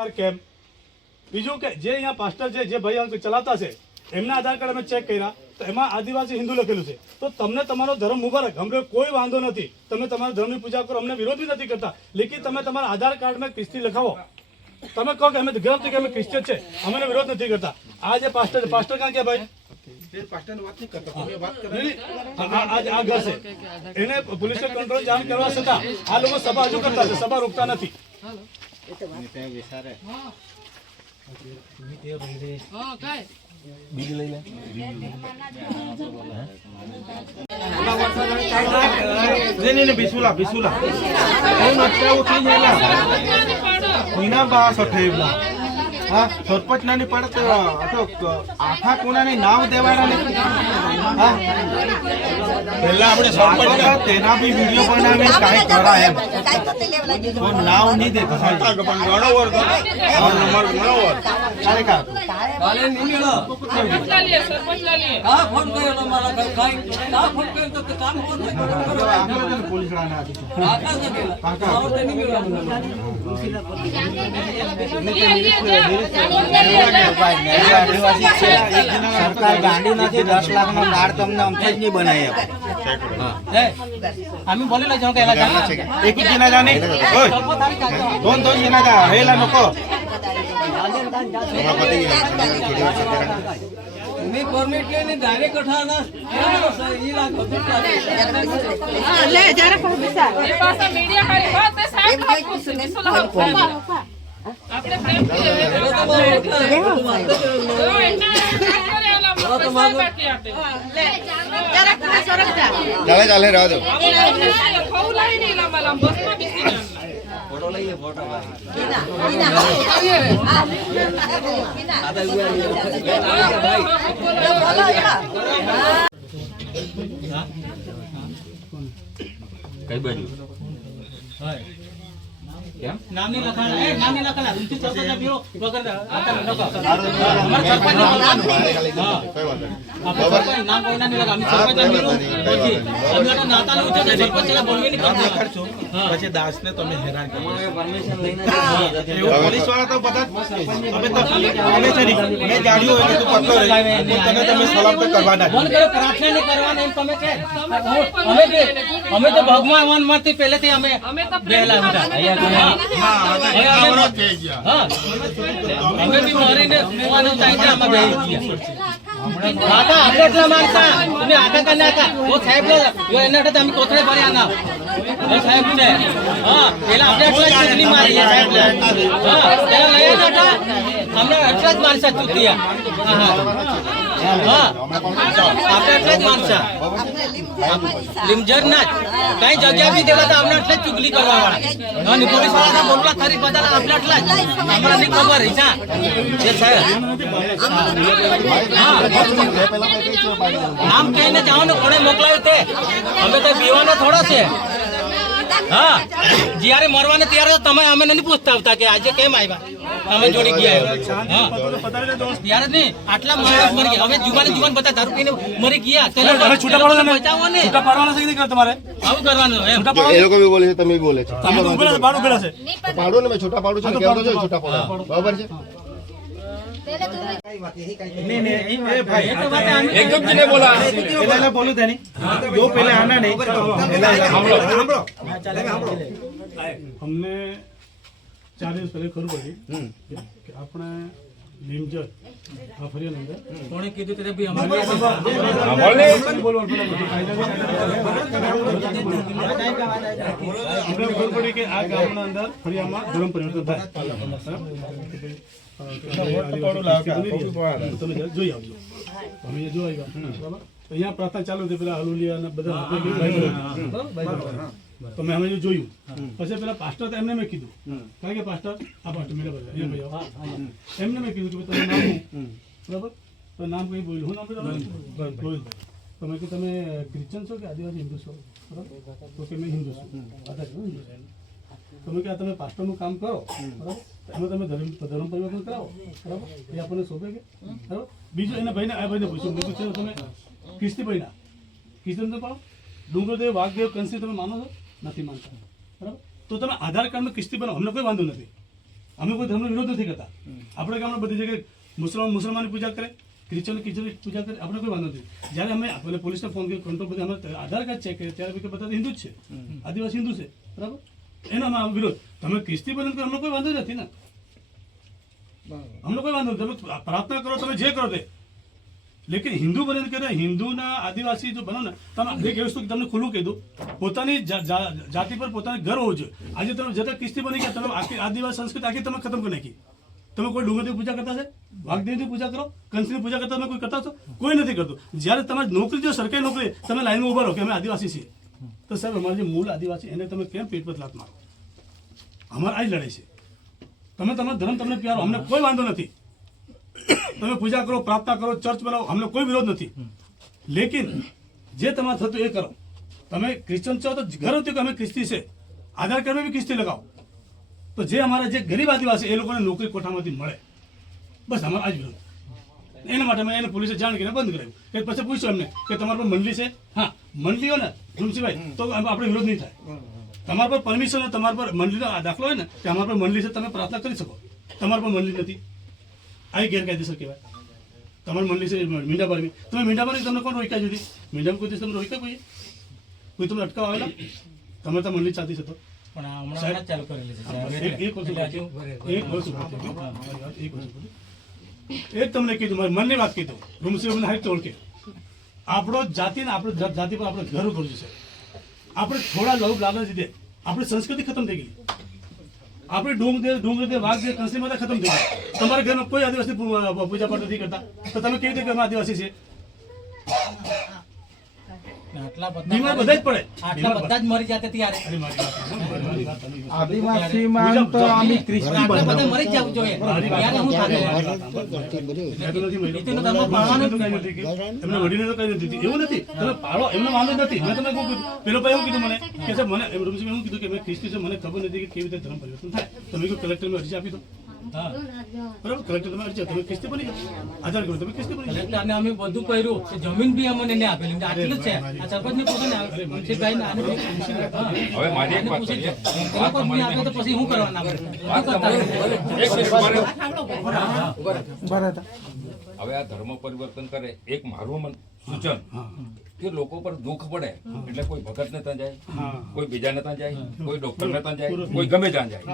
સંસ્કાર કેમ? બીજું કે જે અહીંયા પાસ્ટર છે, જે ભાઈ ચલાવતા છે, એમના આધાર કાર્ડ અમે ચેક કર્યા તો એમાં આદિવાસી હિન્દુ લખેલું છે. તો તમને તમારો ધર્મ મુબારક, અમને કોઈ વાંધો નથી, તમે તમારા ધર્મની પૂજા કરો, અમને વિરોધ નથી કરતા. લેકિન તમે તમારા આધાર કાર્ડમાં ખ્રિસ્તી લખાવો. તમે કહો કે અમે ગર્વથી કે અમે ક્રિશ્ચિયન છે, અમે વિરોધ નથી કરતા. આ જે પાસ્ટર ક્યાં કે ભાઈ આ ઘર છે, એને પોલીસને કંટ્રોલ જાણ કરવા છતાં આ લોકો સભા હજુ કરતા છે, સભા રોકતા નથી. સરપંચ નાની પડત આખા કોનાની નાવ દેવાના પેલા આપણે સરપંચ તેના બી વિડીયો બનાવે કાઈ કરા એમ તો નાવ નહીં દે ઘણો વર્ગ નંબર ઘણો વર્ગ કાલે કા કાલે નહીં મેળો સરપંચ લાલીએ કા ફોન કર્યો તો મારા કાઈ કા ફોન કર્યો તો કામ હોત પોલીસ વાળા ના કાકા છે કાકા આવતે નહીં મેળો સરકાર ગાંડી નથી 10 લાખનો કાર્ડ તમને અમથે જ નહીં બનાવી આપે. आम्ही बोलेला जेव्हा काय जाणार एक जण जाणे दोन जण जा हेला नको मी परमिट लेने डायरेक्ट उठाना ये लाख ले जरा कोबिसा ये पासा मीडिया हरी बात है साहब આપણે પ્રેમ થી ચાલે ચાલે રહો દો फोटो લઈએ फोटो કઈ બાજુ કેમ નામ નહીં લખાણા નામ નહીં લખાણા ઉનથી સરપંચ બીઓ વગર આતા નકો અમાર સરપંચ નામ કોઈના નહીં લખા અમે સરપંચ બીઓ પછી અમે તો નાતા નું છે સરપંચ ચલા બોલવી નહીં કરતા ખર્ચો પછી દાસ ને તમે હેરાન કરો પરમિશન લઈને પોલીસ વાળા તો બધા અમે તો અમે છે મે જાડ્યો એટલે તું પત્તો રહી તને તમે સલામ તો કરવાના મન કરો પ્રાર્થના નહીં કરવાના એમ તમે કે અમે તો ભગવાન માંથી પહેલેથી અમે બેલા હતા અમે બી મારીને મોવાનો ચાહીને અમે બેહી ગયા કાકા આપણે એટલા માનતા તમે આખા કને આખા ઓ સાહેબ યો એના માટે અમે કોથળે ભર્યા ના એ સાહેબ છે હા પેલા આપણે એટલા ચૂંટણી મારી સાહેબ હા પેલા લઈ નાટા અમને એટલા જ માણસા ચૂંટિયા હા આપણે એટલે જ માણસા લીમજર ના કઈ જગ્યા બી દેવા તો આપણે એટલે જ ચુગલી કરવા વાળા અને પોલીસ વાળા બોલવા ખરી બધા આપણે એટલા જ હમણાં નહીં ખબર ઈચ્છા જે સાહેબ નામ કહીને જવાનું કોણે મોકલાવ્યું તે અમે તો બીવાનો થોડો છે હા જ્યારે મરવાને ત્યારે તમે અમે નહીં પૂછતા આવતા કે આજે કેમ આવ્યા અમે જોડે ગયા હા ત્યારે નહીં આટલા માણસ મરી ગયા હવે જુવાન બધા દારૂ પીને મરી ગયા તમે છૂટા પાડો ને બચાવો ને છૂટા પાડવાના છે કે નહીં તમારે આવું કરવાનું એમ એ લોકો બી બોલે છે તમે બી બોલે છો તમે તો ઉભેલા છે, બાળું ઉભેલા છે. પાડો ને મેં છોટા પાડું છું કેમ તો છો છોટા પાડો બરાબર છે नहीं ए भाई एकदम जिने बोला पहले बोलू था नहीं जो पहले आना नहीं અમને 4 દિવસ પહેલા ખબર પડી કે આપણે લીમજર આ ફરિયાદ અંદર કોણે કીધું તે બી અમારે આપણે ખબર પડી કે આ ગામના અંદર ફરિયામાં ધર્મ પરિવર્તન થાય. તમે જોઈ આવજો. અમે જોઈ આવ્યા બરાબર. અહીંયા પ્રાર્થના ચાલુ હતી પેલા હલુલિયા અને બધા તમે અમે જોયું પછી પેલા પાસ્ટર એમને મેં કીધું કારણ કે પાસ્ટર આ પાસ્ટર મેં એમને મેં કીધું કે તમે નામ બરાબર તો નામ કઈ બોલ્યું હું નામ બોલ્યું તમે કે તમે ક્રિશ્ચન છો કે આદિવાસી હિન્દુ છો બરાબર તો કે મેં હિન્દુ છું તમે કે તમે પાસ્ટરનું કામ કરો બરાબર એમાં તમે ધર્મ પરિવર્તન કરાવો બરાબર એ આપણને શોભે કે બરાબર. બીજું એના ભાઈને આ ભાઈને પૂછ્યું મેં પૂછ્યું તમે ખ્રિસ્તી ભાઈના ખ્રિસ્તી તો પાડો ડુંગરદેવ વાઘદેવ કંસી તમે માનો છો નથી માનતા બરાબર તો તમે આધાર કાર્ડમાં ખ્રિસ્તી બનો અમને કોઈ વાંધો નથી અમે કોઈ ધર્મનો વિરોધ નથી કરતા. આપણે ગામમાં બધી જગ્યાએ મુસલમાનની પૂજા કરે, ક્રિશ્ચનની પૂજા કરે, આપણે કોઈ વાંધો નથી. જ્યારે અમે આપણે પોલીસને ફોન કર્યો, કંટ્રોલ બધા અમે આધાર કાર્ડ ચેક કર્યા ત્યારે બધા હિન્દુ જ છે, આદિવાસી હિન્દુ છે, બરાબર. એનો અમારો વિરોધ. તમે ખ્રિસ્તી બને કરો, અમને કોઈ વાંધો નથી ને, અમને કોઈ વાંધો નથી. તમે પ્રાર્થના કરો, તમે જે કરો તે, લેકિન હિન્દુ બને કરે, હિન્દુના આદિવાસી જો બનો ને, તમે એક વસ્તુ તમને ખુલ્લું કહી દઉં, પોતાની જાતિ પર પોતાને ગર્વ હોવો જોઈએ. આજે તમે જતા ખ્રિસ્તી બની ગયા, તમે આખી આદિવાસી સંસ્કૃતિ આખી તમે ખતમ કરી નાખી. તમે કોઈ ડુંગરની પૂજા કરતા છે, વાઘદેવની પૂજા કરો, કંસની પૂજા કરતા તમે કોઈ કરતા છો? કોઈ નથી કરતું. જ્યારે તમારી નોકરી જો સરકારી નોકરી, તમે લાઈનમાં ઉભા રહો કે અમે આદિવાસી છીએ, તો સાહેબ અમારા જે મૂળ આદિવાસી એને તમે કેમ પેટ પર લાત મારો? અમારે આ જ લડાઈ છે. તમે તમારો ધર્મ તમને પ્યારો, અમને કોઈ વાંધો નથી. તમે પૂજા કરો, પ્રાર્થના કરો, ચર્ચ બનાવો, અમને કોઈ વિરોધ નથી. લેકિન જે તમારે થતું એ કરો. તમે ક્રિશ્ચન છો તો ગર્વ થયું કે અમે ખ્રિસ્તી છે, આધાર કાર્ડમાં બી ખ્રિસ્તી લગાવો. તો જે અમારા જે ગરીબ આદિવાસી એ લોકોને નોકરી કોઠામાંથી મળે, બસ અમારો આ જ વિરોધ. એના માટે મેં એને પોલીસે જાણ કરીને બંધ કરાવ્યું. કે પછી પૂછ્યું એમને કે તમારા પર મંડળી છે? હા, મંડળી હોય ને ધુમસીભાઈ તો આપણે વિરોધ નહીં થાય. તમારા પર પરમિશન હોય, તમારા પર મંડળીનો દાખલો હોય ને કે અમારા પર મંડળી છે, તમે પ્રાર્થના કરી શકો. તમારા પર મંડળી નથી, આ ગેરકાયદેસર કહેવાય. તમારી મંડળી છે મીંડાબારી, તમે મીંડાબારી તમને કોણ રોક્યા જુદી? મીંડામાં કોઈ દિવસ તમને રોક્યા કોઈ તમને અટકાવ આવેલા? તમે તો મંડળી ચાલતી છે તો એક તમને કીધું, મારી મનની વાત કીધું, રૂમસી મને હાઈ તોડ કે આપણો જાતિ ને આપણે જાતિ પર આપણે ગર્વ કરવું છે. આપણે થોડા લોભ લાલચ લીધે આપણી સંસ્કૃતિ ખતમ થઈ ગઈ. આપણે ડુંગર દે વાઘ દે કંસની માતા ખતમ થઈ ગઈ. તમારા ઘરમાં કોઈ આદિવાસી પૂજા પાઠ નથી કરતા, તો તમે કેવી રીતે ઘરમાં આદિવાસી છે? બીમાર બધા જ પડે, બધા જ મરી જતા ત્યારે આદિવાસીમાં તો અમે ખ્રિસ્તી બધા બનાવ્યું. મરી જ જવું જોઈએ. ત્યારે હું થાય? એમને વડીને તો કઈ નથી, એવું નથી. તમે પાડો એમનો વાંધો નથી. મેં તમને પેલો ભાઈ એવું કીધું મને કે સાહેબ મને એવું કીધું કે મેં ખ્રિસ્તી છે, મને ખબર નથી કે કેવી રીતે ધર્મ પરિવર્તન થાય. તમે કહ્યું કલેક્ટરને અરજી આપી દો. બરાબર, કલેક્ટર તમે અરજી તમે ખ્રિસ્તી બની જાઓ, આધાર કાર્ડ તમે ખ્રિસ્તી બની જાઓ. એટલે અને અમે બધું કર્યું કે જમીન બી અમને નહીં આપેલી. આટલું જ છે. આ સરપંચને પૂછો ને, મુનશીભાઈને આને બી પૂછી લે. હવે મારી એક વાત કરીએ. એ લોકો બી આપે તો પછી શું કરવાના આપણે? હવે આ ધર્મ પરિવર્તન કરે, એક મારું સૂચન કે લોકો પર દુઃખ પડે એટલે કોઈ ભગત ને ત્યાં જાય, કોઈ બીજા ને ત્યાં જાય, કોઈ ડોક્ટર ને ત્યાં જાય, કોઈ ગમે ત્યાં જાય.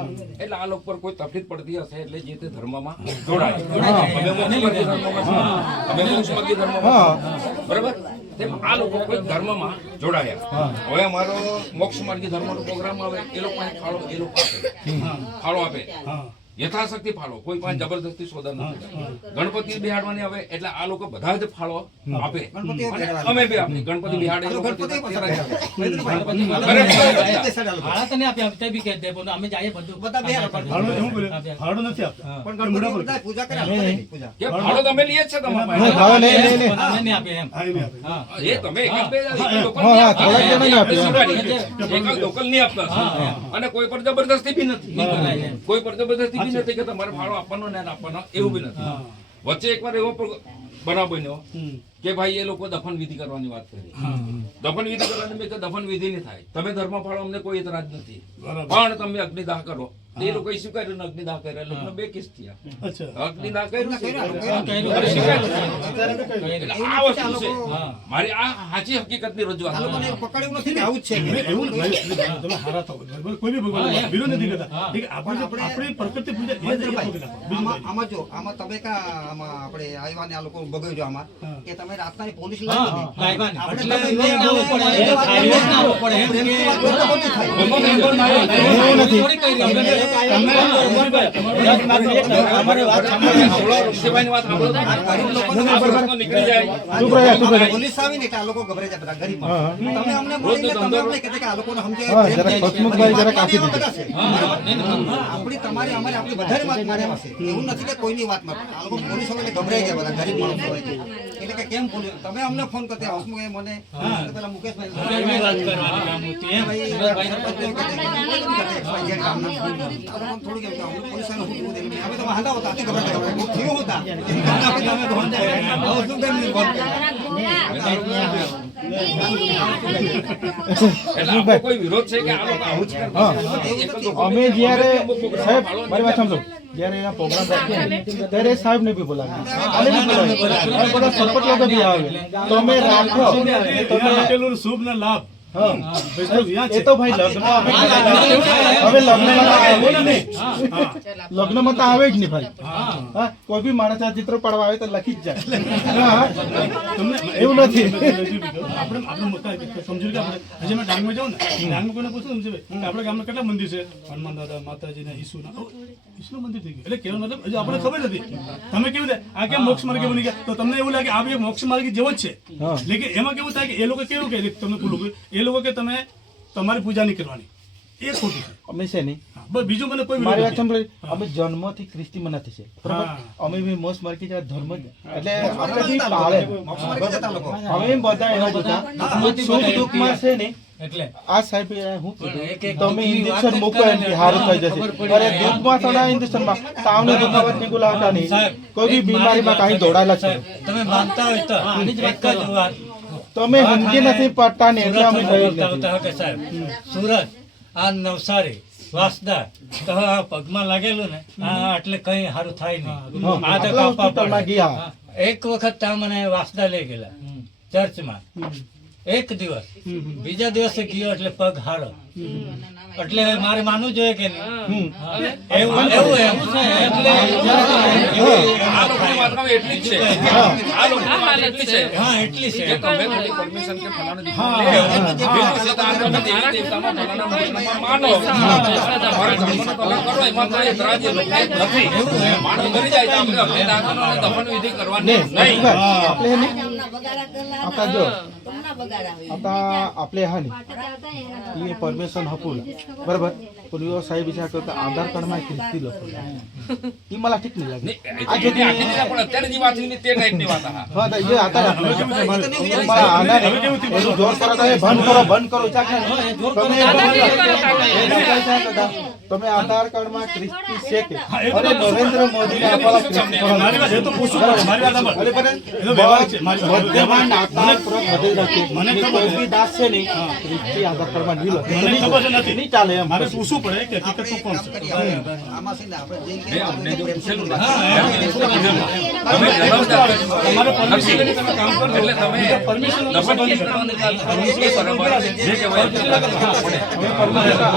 એટલે આ લોકો પર કોઈ તકલીફ પડતી હશે એટલે જે તે ધર્મમાં જોડાય. અમે મોક્ષમાર્ગી ધર્મમાં છીએ. અમે મોક્ષમાર્ગી ધર્મમાં છીએ. બરાબર, તેમ આ લોકો કોઈ ધર્મમાં જોડાયા. હવે અમારો મોક્ષમાર્ગી ધર્મનો પ્રોગ્રામ આવે, એ લોકો ફાળો એ લોકો આપે, ફાળો આપે યથાશક્તિ ફાળો, કોઈ પાસે જબરદસ્તી સોદા નથી. ગણપતિ બિહાડવાની આવે એટલે આ લોકો બધા જ ફાળો આપે. અમે બી આપીએ. ગણપતિ બિહાડે ભાડા તો નહીં આપ્યા, તે બી કહે દે, પણ અમે જઈએ બધું ભાડો એવું બોલે, ભાડો નથી આપતા. કે ફાળો તમે લઈએ જ છે તમારા પાસે. અમે નહીં આપીએ એમ. હા, એ નહીં આપે. એ તમે એક જ બે લોકલ નહીં આપતા. આપણે સ્વીકારીએ. એક જ લોકલ નહીં આપતા. અને કોઈ પર જબરદસ્તી બી નથી. કોઈ પર જબરદસ્તી બી નથી કે તમારે ફાળો આપવાનો ને આપવાનો, એવું બી નથી. વચ્ચે એકવાર એવો બનાવ બન્યો કે ભાઈ એ લોકો દફન વિધિ કરવાની વાત કરી. દફન વિધિ કરવાની મેં દફન વિધિ નહીં થાય. તમે ધર્મ ફાળો, અમને કોઈ એતરાજ નથી, પણ તમે અગ્નિદાહ કરો. એ લોકો સ્વીકાર્યું, અગ્નિદાહ કર્યા. એ લોકોને 2 કેસ થયા. અચ્છા, અગ્નિદાહ કર્યું છે. એટલે આ વસ્તુ છે. મારી આ સાચી હકીકતની રજૂઆત છે. એવું નહીં. તમે હારા થાઓ. કોઈ બી ભગવાન વિરોધ નથી કરતા. ઠીક છે, આપણી પ્રકૃતિ પૂજા એ જ પકડી રાખો. બીજું કંઈ. આમાં જો આમાં તમે આમાં આપણે આવ્યા ને આ લોકો બગડ્યો આમાં કે તમે રાતના પોલીસ હા, લાવી ગાયવાન. આપણે એટલે તમે એમને આવવું પડે, એમને આવવું પડે. એમ કે થોડી કરી રહી. સાંભળો, ઋષિભાઈની વાત સાંભળો. આ પ્રશ્નો નીકળી જાય. પોલીસ આવી ને એટલે આ લોકો ગભરાઈ જાય બધા ગરીબ માણસો. તમે અમને મળીને તમે અમને કહેતા કે આ લોકોને આપણી તમારી અમારી આપણી વધારે વાત માર્યા હશે. એવું નથી કે કોઈની વાત માં આ લોકો પોલીસ હોય એટલે ગભરાઈ જાય બધા ગરીબ માણસો હોય એટલે કે કેમ પોલીસ તમે અમને ફોન કરતા હસમુખ મને પેલા મુકેશભાઈ થોડું કેમ પોલીસ અમે તો હાંડા હોતા ગભરાતા થયું હોતા એટલે આપણો કોઈ વિરોધ છે કે આ લોકો આવું જ કરતા છે? એક જ લોકો અમે જ્યારે સાહેબ મારી વાત સાંભળો જ્યારે અહીંયા પ્રોગ્રામ રાખીએ ને, ત્યારે સાહેબ ને બી બોલાવે અને બી બોલાવે અને બધા સરપંચ લોકો બી આવે તમે રાખો તમે આપેલું શુભ ને લાભ હા વૈષ્ણવ યા છે. એ તો ભાઈ લગ્ન હવે લગ્નમાં આવે જ નહીં લગ્નમાં તો આવે જ નહીં ભાઈ હા કોઈ બી માણસ આ ચિત્ર પાડવા આવે તો લખી જ જાય હા તમને એવું નથી આપણે સમજ્યું કે આપણે હજી મેં ડાંગમાં જાઉં ને ડાંગમાં કોઈને પૂછું સમજે કે આપણા ગામમાં કેટલા મંદિર છે? હનુમાન દાદા, માતાજીના, ઈસુના. ઈસુનું મંદિર થઈ ગયું એટલે કહેવાનો મતલબ હજી આપણને ખબર નથી. તમે કેવું થાય આ કેમ મોક્ષ માર્ગે બની ગયા? તો તમને એવું લાગે આ બી મોક્ષ માર્ગે જેવો જ છે. હા. લેકિન એમાં કેવું થાય કે એ લોકો કેવું કહે તમને ખુલ્લું એ લોકો કે તમે તમારી પૂજા નહીં કરવાની, એ ખોટું છે. અમે છે નહીં બસ બીજું મને કોઈ મારી વિરોધ વાત નથી. સાંભળી અમે જન્મથી ખ્રિસ્તી મનાતી છે બરાબર હા. અમે બી મોસ માર્કી જેવા ધર્મ જ એટલે આપણે બી પાળે અમે એમ બધા એવા જ હતા સુખ દુઃખમાં છે ને એટલે આ સાહેબ હું તમે ઇન્જેક્શન મૂકો એમ કે હારું થઈ જશે અરે દુઃખમાં તો ના ઇન્જેક્શનમાં તાવને દુખાવત ની ગુલાવતા નહીં કોઈ બી બીમારીમાં કાંઈ દોડાયેલા છે તમે માનતા હોય તો એક જ વાત તમે સમજી નથી પડતા ને એટલે અમે કહી બતાવતા નથી હોય કે સાહેબ સુરત આ નવસારી વાસદા તો આ પગમાં લાગેલું ને આ એટલે કઈ સારું થાય નહીં હા, આ તો આટલા કાપવા હોસ્પિટલમાં પડે. ગયા. હા. એક વખત ત્યાં મને વાસદા લઈ ગયેલા ચર્ચમાં એક દિવસ બીજા દિવસે ગયો એટલે પગ હારો એટલે મારે માનવું જોઈએ કે નહીં એવું એવું એમ છે એટલે આ લોકોની વાતમાં એટલી જ છે. આ લોકોની વાત એટલી છે હા એટલી છે કે તમે ખાલી પરમિશન કે ફલાણા દીકરાને લે. બીજું છે તો આ તમે દેવી દેવતામાં ફલાણા મંદિરમાં માનો. તમારા ધર્મનો તમે કરો, એમાં કોઈ એતરાજી લોકોને નથી. માણસ મરી જાય તો આપણે અગ્નિ દાહન અને દફન વિધિ કરવાની નહીં. આપણે હે ને आता जो आता आपले हा नाही परमिशन हपूल बरोबर पण यो साहेब विचार करता आधार कार्ड માં ખ્રિસ્તી લોકો ઈ मला ठीक नाही लागली નહીં, એ તો પણ અત્યારે જે વાત થઈ ને તે ટાઈપની વાત આ. હા તો ये आता मला आना नहीं एनु जोर करत आहे बंद करो चाका તમે આધાર કાર્ડ માં ખ્રિસ્તી છે કે અને નરેન્દ્ર મોદી ને આપણા ખ્રિસ્તી મારી વાત એ તો પૂછું છું. મારી વાત સાંભળ. અરે પણ એ તો વ્યવહારિક છે. મારી વાત મધ્યમાં નાતા પૂરો બધે રાખે મને મને ખબર કોઈ બી દાસ છે નહીં ખ્રિસ્તી આધાર કાર્ડ માં નહીં મને ખબર છે નથી. નહીં ચાલે એમ મારે પૂછવું પડે કે હકીકત તો કોણ છે? આમાં છે ને આપણે જે મેં અમને જો પૂછેલું ને, તમે જવાબદાર તમારે પરમિશન લઈને તમે કામ કરો એટલે તમે પરમિશન દફન વિધિ કરવાની વાત કરો. એ બરાબર છે. જે કહેવાય તે પડે.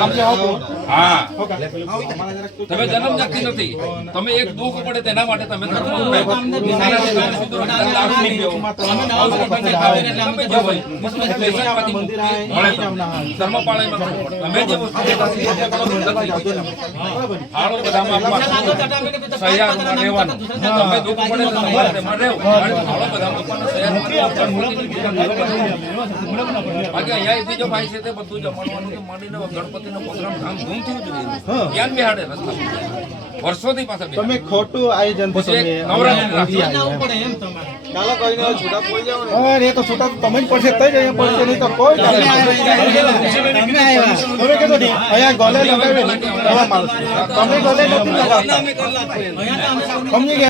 આપણે આવો હા, અમારા જરાક તમે જન્મ નથી નથી, તમે એક દુઃખ પડે તેના માટે તમે ધર્મ અપનાવ્યો. એના લીધે તમે સીધો દાસ થઈ ગયો. તમે જે હોય, સ્પેશિયલમાંથી મંદિર મળે તમને. ધર્મપાળામાં તમે જે વસ્તુ લેતા છો, એ કરો નથી. હાલો બધામાં આપવાનું. સહિયારમાં રહેવાનું. તમે દુઃખ પડે તો તમારે તેમાં રહેવું. હાલો બધામાં આપવાનું. બાકી અહીંયા બીજો ભાઈ છે તે બધું જમણવાનું કે માંડીને ગણપતિનો પ્રોગ્રામ ધામધૂમથી ઉજવીએ. જ્ઞાન બેહાડે રસ્તા વર્ષોથી પાછા બેહાડે. તમે ખોટું આયોજન તો તમે નવરાત્રી રાખી. ચાલો કોઈ ને છૂટા પડી જાવ ને અરે એ તો છૂટા તમે જ પડશે તઈ જઈએ પડશે નહીં તો કોઈ ચાલે તમે કીધું નહીં અહીંયા ગોલે લગાવી તમારા માણસ તમે ગોલે નથી લગાવતા સમજી ગયા